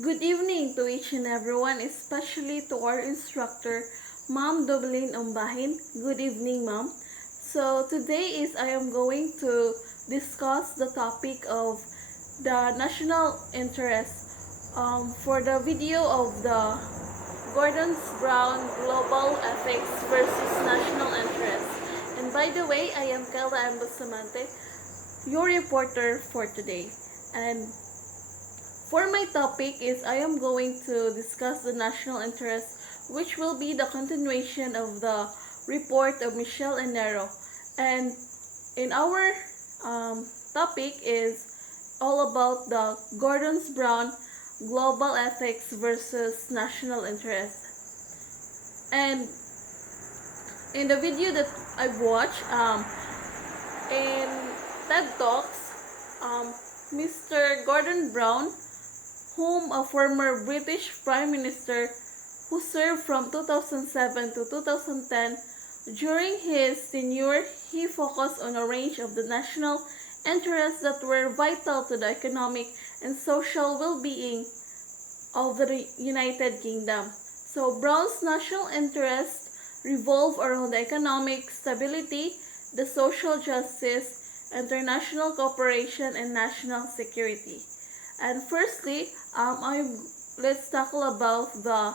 Good evening to each and everyone, especially to our instructor, Ma'am Doblin Umbahin. Good evening, Ma'am. So today I am going to discuss the topic of the national interest for the video of the Gordon's Brown Global Ethics versus National Interest. And by the way, I am Kelda Ambasamante, your reporter for today. And for my topic I am going to discuss the national interest, which will be the continuation of the report of Michelle and Nero. And in our topic is all about the Gordon's Brown global ethics versus national interest. And in the video that I've watched, in TED Talks, Mr. Gordon Brown, whom a former British Prime Minister who served from 2007 to 2010, during his tenure, he focused on a range of the national interests that were vital to the economic and social well-being of the United Kingdom. So Brown's national interests revolve around the economic stability, the social justice, international cooperation, and national security. And firstly, let's tackle about the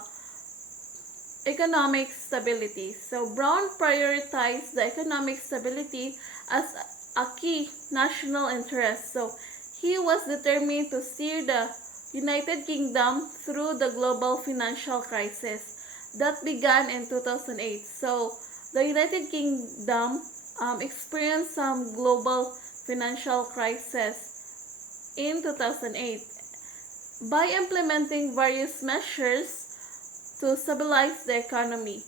economic stability. So Brown prioritized the economic stability as a key national interest. So he was determined to steer the United Kingdom through the global financial crisis that began in 2008. So the United Kingdom experienced some global financial crisis in 2008 by implementing various measures to stabilize the economy.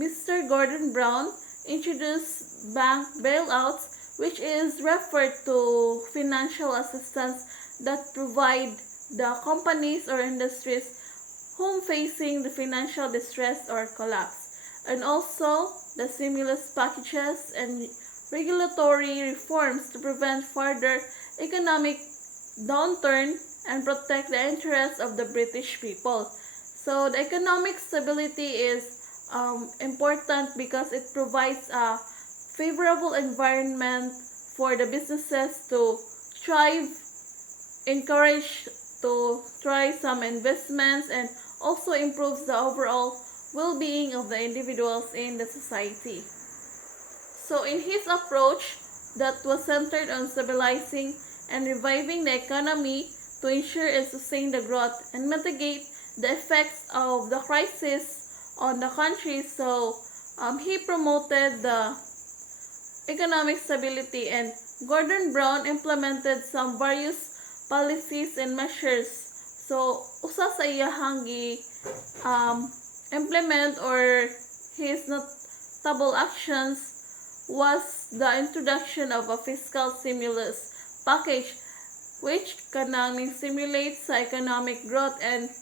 Mr. Gordon Brown introduced bank bailouts, which is referred to financial assistance that provide the companies or industries whom facing the financial distress or collapse, and also the stimulus packages and regulatory reforms to prevent further economic downturn and protect the interests of the British people. So the economic stability is important because it provides a favorable environment for the businesses to thrive, encourage to try some investments, and also improves the overall well-being of the individuals in the society. So in his approach that was centered on stabilizing and reviving the economy to ensure and sustain the growth and mitigate the effects of the crisis on the country. So he promoted the economic stability, and Gordon Brown implemented some various policies and measures. So usa sa iyahang implement or his notable actions was the introduction of a fiscal stimulus package, which kanang stimulates sa economic growth and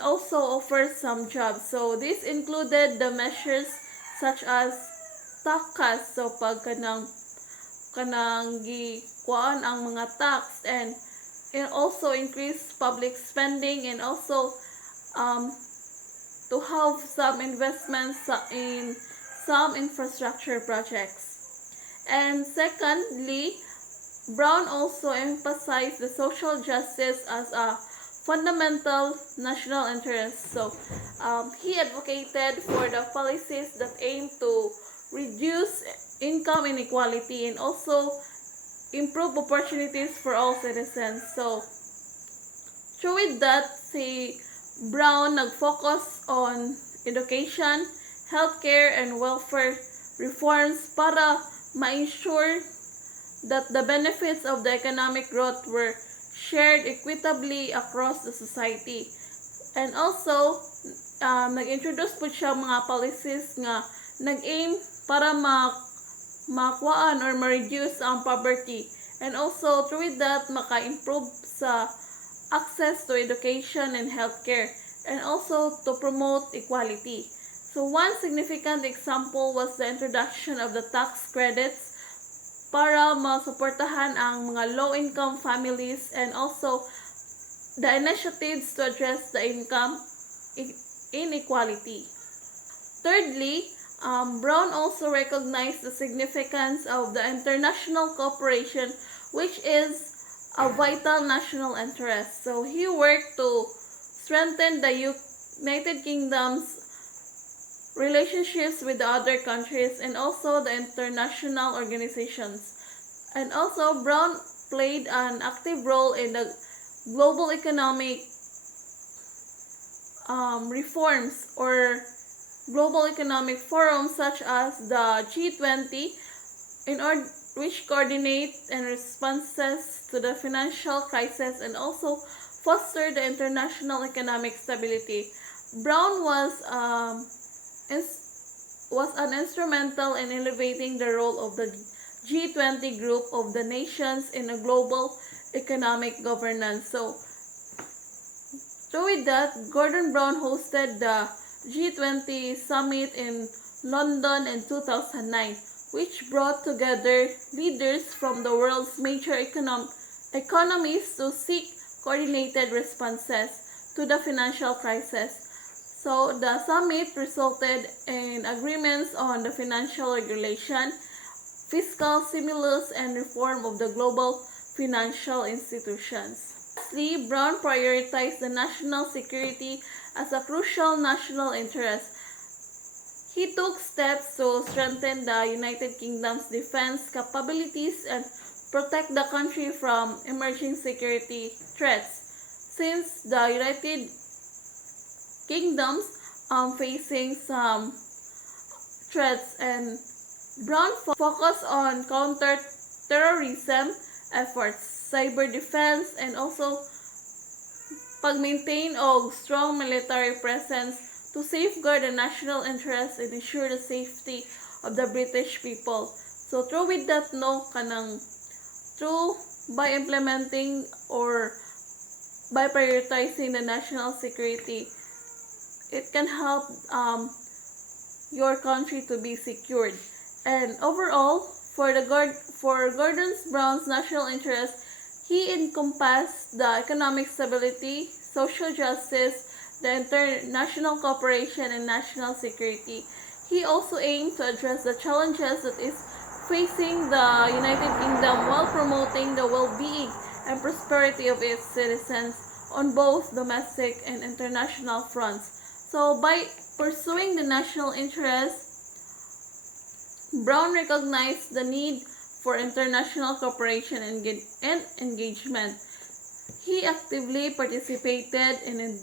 also offers some jobs. So this included the measures such as tax cuts, so pag kanang gikuan ang mga tax, and also increase public spending, and also to have some investments in some infrastructure projects. And secondly, Brown also emphasized the social justice as a fundamental national interest. So he advocated for the policies that aim to reduce income inequality and also improve opportunities for all citizens. So through that, si Brown nag-focus on education, healthcare, and welfare reforms para ma-ensure that the benefits of the economic growth were shared equitably across the society. And also, nag-introduce po siya mga policies nga nag-aim para makuhaan or ma-reduce ang poverty. And also, through that, maka-improve sa access to education and healthcare, and also to promote equality. So one significant example was the introduction of the tax credits para masuportahan ang mga low-income families, and also the initiatives to address the income inequality. Thirdly, Brown also recognized the significance of the international cooperation, which is a vital national interest. So he worked to strengthen the United Kingdom's relationships with the other countries and also the international organizations. And also, Brown played an active role in the global economic reforms or global economic forums such as the G20, which coordinate and responses to the financial crisis and also foster the international economic stability. Brown was an instrumental in elevating the role of the G20 group of the nations in a global economic governance. So with that, Gordon Brown hosted the G20 summit in London in 2009, which brought together leaders from the world's major economies to seek coordinated responses to the financial crisis. So the summit resulted in agreements on the financial regulation, fiscal stimulus, and reform of the global financial institutions. Lastly, Brown prioritized the national security as a crucial national interest. He took steps to strengthen the United Kingdom's defense capabilities and protect the country from emerging security threats. Since the United Kingdom's facing some threats, and Brown focused on counter-terrorism efforts, cyber defense, and also pag-maintain og strong military presence to safeguard the national interest and ensure the safety of the British people. So through with that by implementing or by prioritizing the national security, it can help your country to be secured. And overall, for Gordon Brown's national interest, he encompassed the economic stability, social justice, the international cooperation, and national security. He also aimed to address the challenges that is facing the United Kingdom while promoting the well-being and prosperity of its citizens on both domestic and international fronts. So by pursuing the national interest, Brown recognized the need for international cooperation and engagement. He actively participated in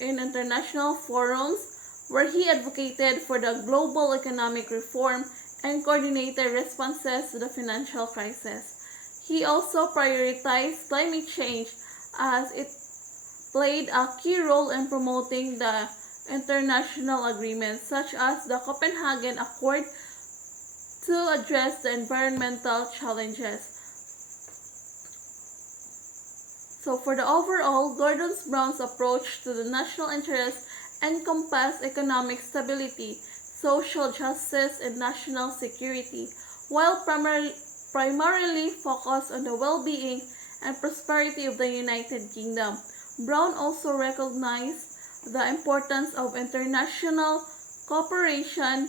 international forums where he advocated for the global economic reform and coordinated responses to the financial crisis. He also prioritized climate change as it played a key role in promoting the international agreements such as the Copenhagen Accord to address the environmental challenges. So for the overall, Gordon Brown's approach to the national interest encompassed economic stability, social justice, and national security, while primarily focused on the well-being and prosperity of the United Kingdom. Brown also recognized the importance of international cooperation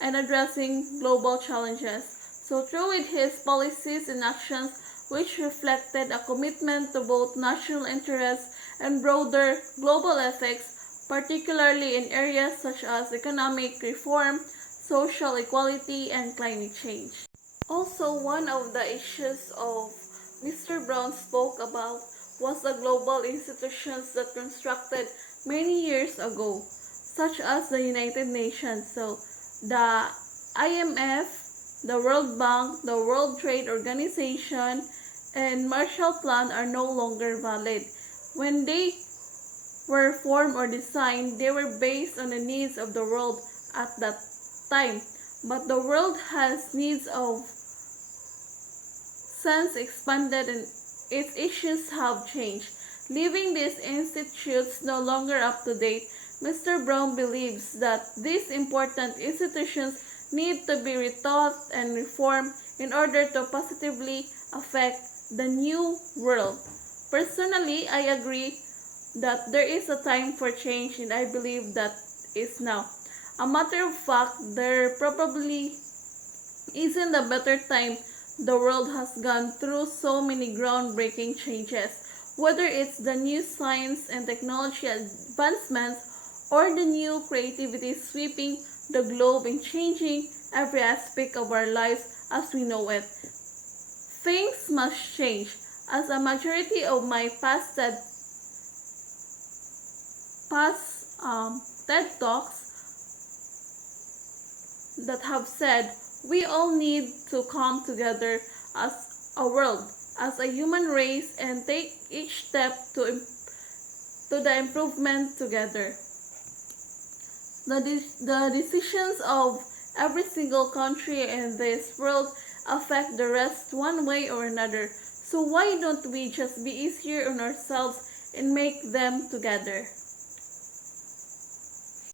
and addressing global challenges. So through with his policies and actions, which reflected a commitment to both national interests and broader global ethics, particularly in areas such as economic reform, social equality, and climate change. Also, one of the issues of Mr. Brown spoke about was the global institutions that constructed many years ago, such as the United Nations. So the IMF, the World Bank, the World Trade Organization, and Marshall Plan are no longer valid. When they were formed or designed, they were based on the needs of the world at that time. But the world has needs of since expanded and its issues have changed, leaving these institutes no longer up to date. Mr. Brown believes that these important institutions need to be rethought and reformed in order to positively affect the new world. Personally, I agree that there is a time for change, and I believe that is now. A matter of fact, there probably isn't a better time. The world has gone through so many groundbreaking changes, whether it's the new science and technology advancements or the new creativity sweeping the globe and changing every aspect of our lives as we know it. Things must change. As a majority of my past TED Talks that have said, we all need to come together as a world, as a human race, and take each step to the improvement together. The decisions of every single country in this world affect the rest one way or another. So why don't we just be easier on ourselves and make them together?